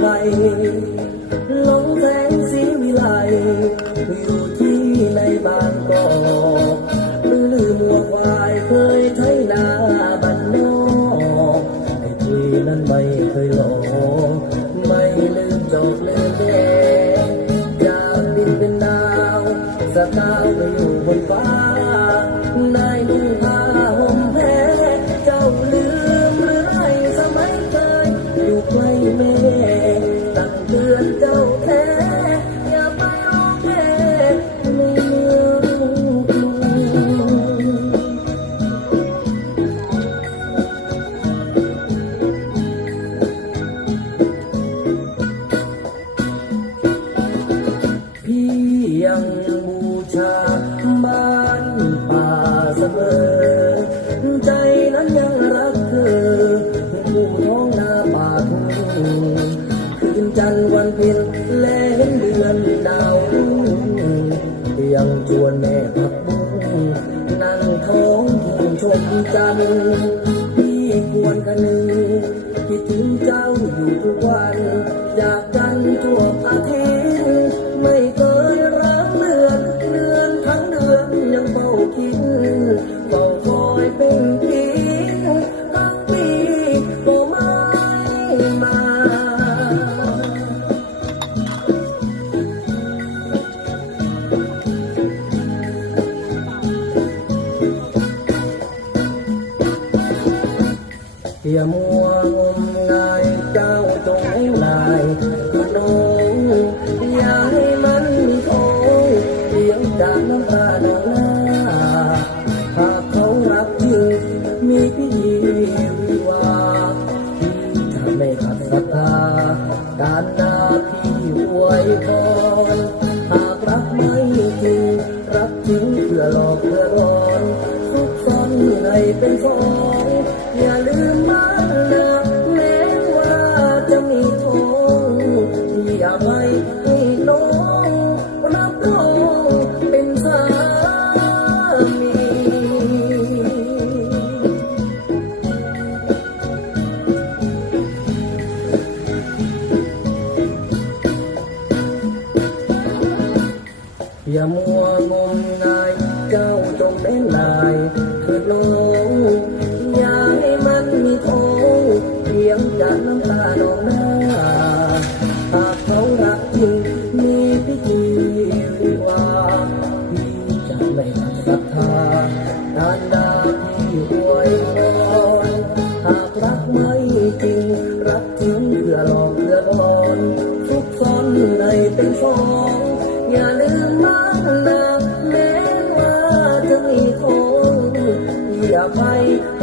ไปลงแสงสีวิไลอยู่ที่ในบางกอกลืมวัวควายเคยไถนาบ้านนอกไอ้คุยนั้นไม่เคยหลอกไม่ลืมจอกลืมแดงอยากบินเป็นดาวสกาวไปอยู่บนฟ้า ยังรักเธอผู้ท้องนาป่าทุ่งคืนจันทร์วันเพ็ญแลเห็นเดือนดาวยังชวนแม่พักบุ้งนั่งท้องทุ่งชมจันทร์พี่ควรคะนึงคิดถึงเจ้าอยู่ทุกวันอยากกันทั่ว อย่ามัวงมงายเจ้าจงให้นายคือน้องอย่าให้มันมีโทษเสียงจากน้ำตาดอกหน้าหากเขารักจริงมีพิธีวิวาห์ที่จะไม่ขัดศรัทธาการนาที่อวยพรหากรักไม่จริงรักจริงเพื่อหลอกเพื่อร้อนซุกซ่อนให้เป็นของ อย่ามัวงมงายเจ้าจงเป็นนายคือน้องอย่าให้มันมีโอ้เพียงจากน้ำตาหองหน้าหากเขารักจริงมีพิธีวิวาพี่จะไม่หักศรัทธานานดาพี่อวยพรหากรักไม่จริง รักจริงเพื่อหลอกเพื่อหลอนซุกซ้อนในเป็นฟอง my